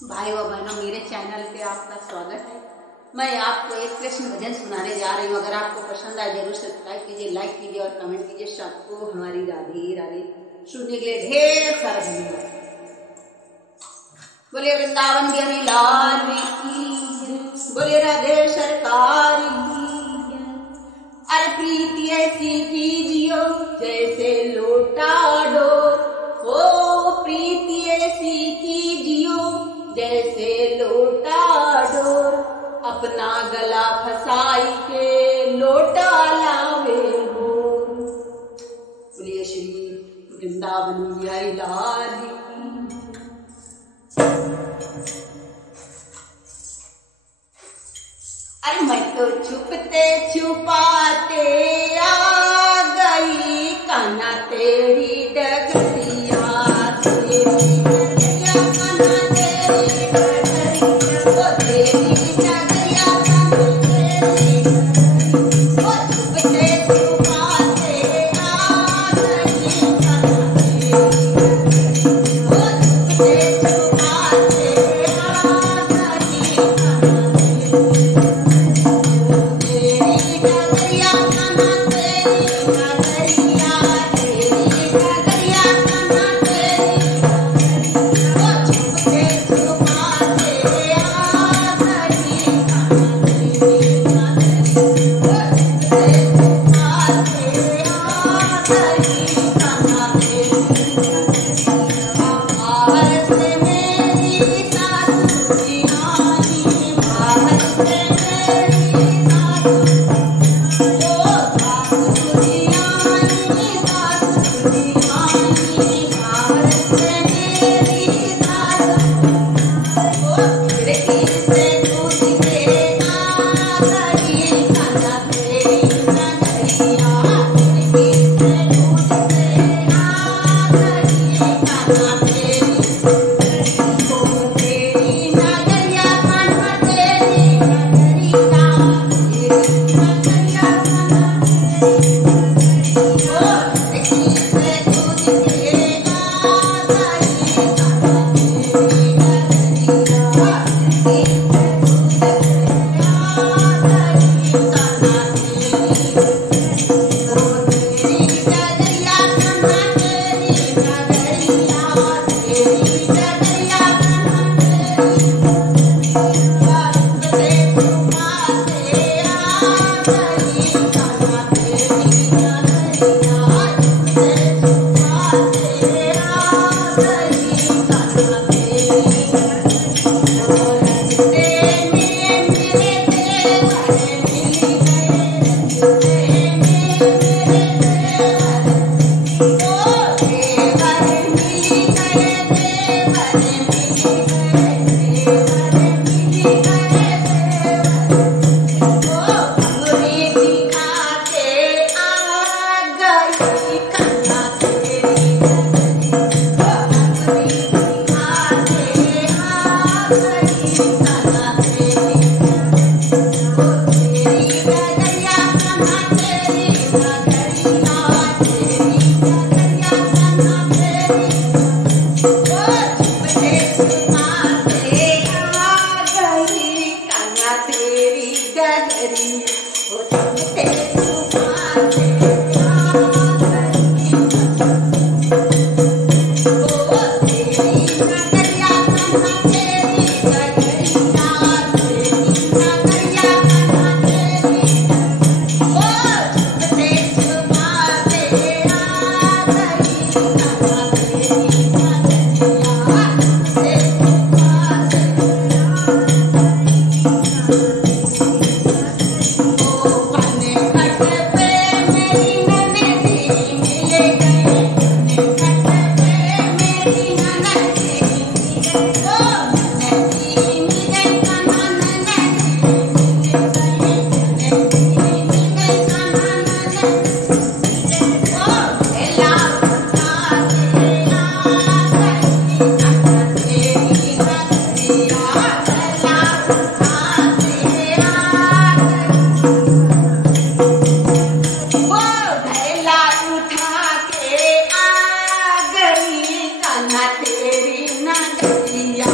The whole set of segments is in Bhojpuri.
भाई व बहनों, मेरे चैनल पे आपका स्वागत है। मैं आपको एक कृष्ण भजन सुनाने जा रही हूँ। अगर आपको पसंद आए जरूर सब्सक्राइब कीजिए, लाइक कीजिए और कमेंट कीजिए। सबको हमारी राधे राधे। सुनने के लिए ढेर सारा धन्यवाद। बोले वृंदावन बिहारी लाल की, बोले राधे सरकार की। अरे प्रीति ऐसी कीजियो जैसे लोटा डोर, ओ प्रीति ऐसी कीजियो जैसे लोटा डोर। अपना गला फसाई के लोटा लावे मोर। बोलिए श्री वृंदावन बिहारी लाल की। अरे मैं तो छुपते छुपाते आ गई कान्हा तेरी डगरिया, तेरी डगरिया कान्हा तेरी डगरिया, ओ तेरी डगरिया कान्हा तेरी डगरिया। ओ छुपते छुपाते आ गई कान्हा तेरी डगरिया, ओ छुपते छुपाते आ गई कान्हा तेरी नगरिया।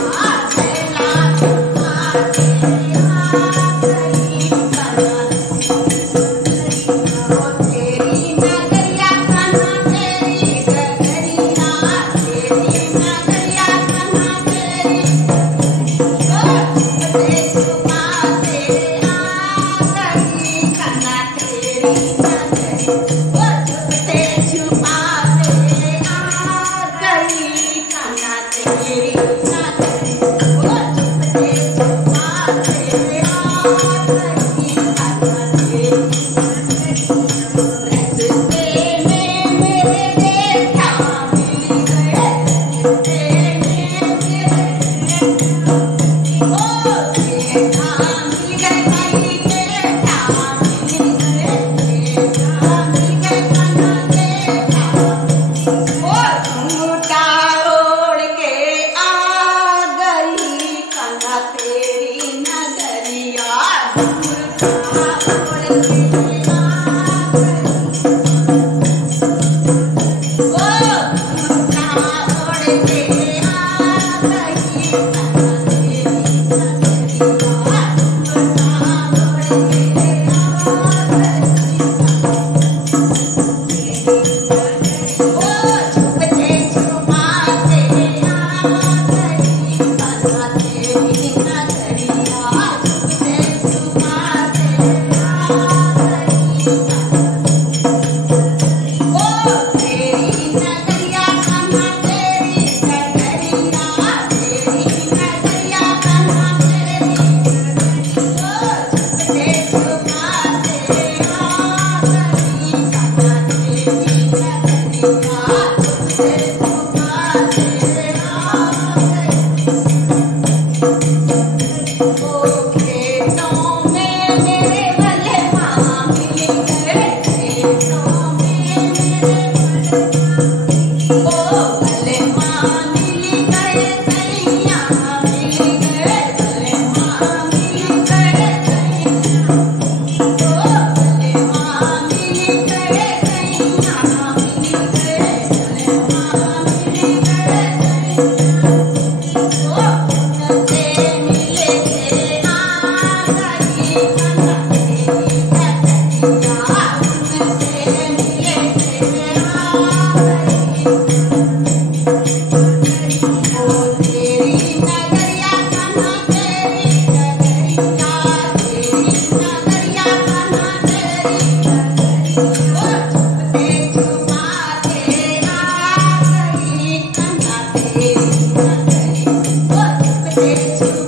छुपे